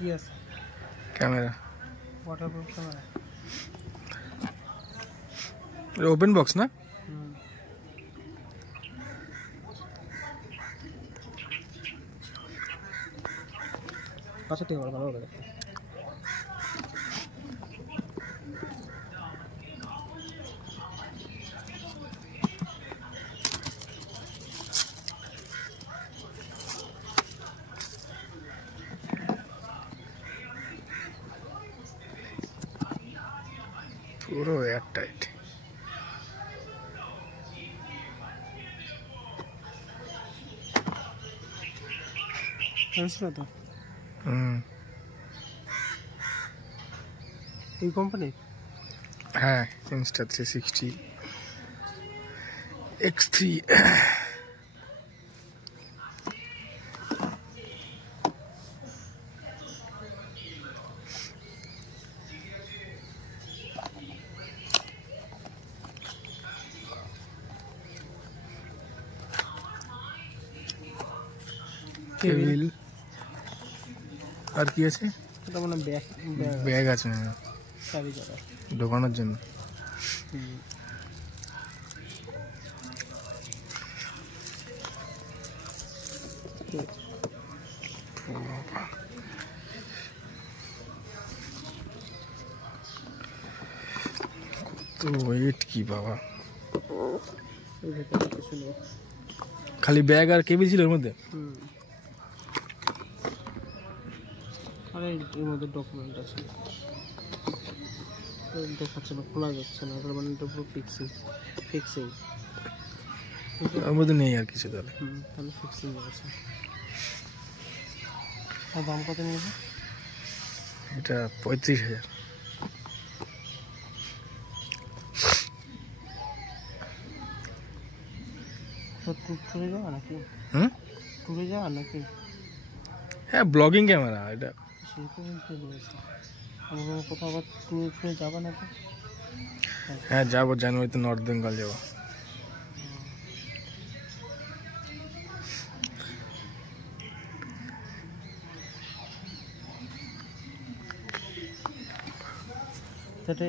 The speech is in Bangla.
কি আছে camera waterproof camera open box না পাশে থেকে ভালো হবে দেখতে পুরো এয়ার টাইট তো এই কোম্পানি হ্যাঁ ইনস্টা 360 X3 কেবিল আর কি আছে এটা মানে ব্যাগ আছে চাবি জায়গা ঢোকানোর জন্য তো ওয়েট কি বাবা খালি ব্যাগ আর কেবিল ছিল এর মধ্যে আরে এর মধ্যে ডকুমেন্ট আছে দেখাচ্ছে না খোলা যাচ্ছে না তার মানে এটা পুরো ফিক্সিং এর মধ্যে নেই আর কিছু তাহলে তাহলে ফিক্সিং আছে আর দাম কত নিয়েছে এটা 35,000 টুরে যাওয়া নাকি টুরে যাওয়া নাকি হ্যাঁ ব্লগিং ক্যামেরা এটা সেই তো বলতে দিয়েছে আমরা কোথাও আবার টুরে যাবা নাকি হ্যাঁ যাবো জানুয়ারিতে নর্থ বেঙ্গল যাবো সেটা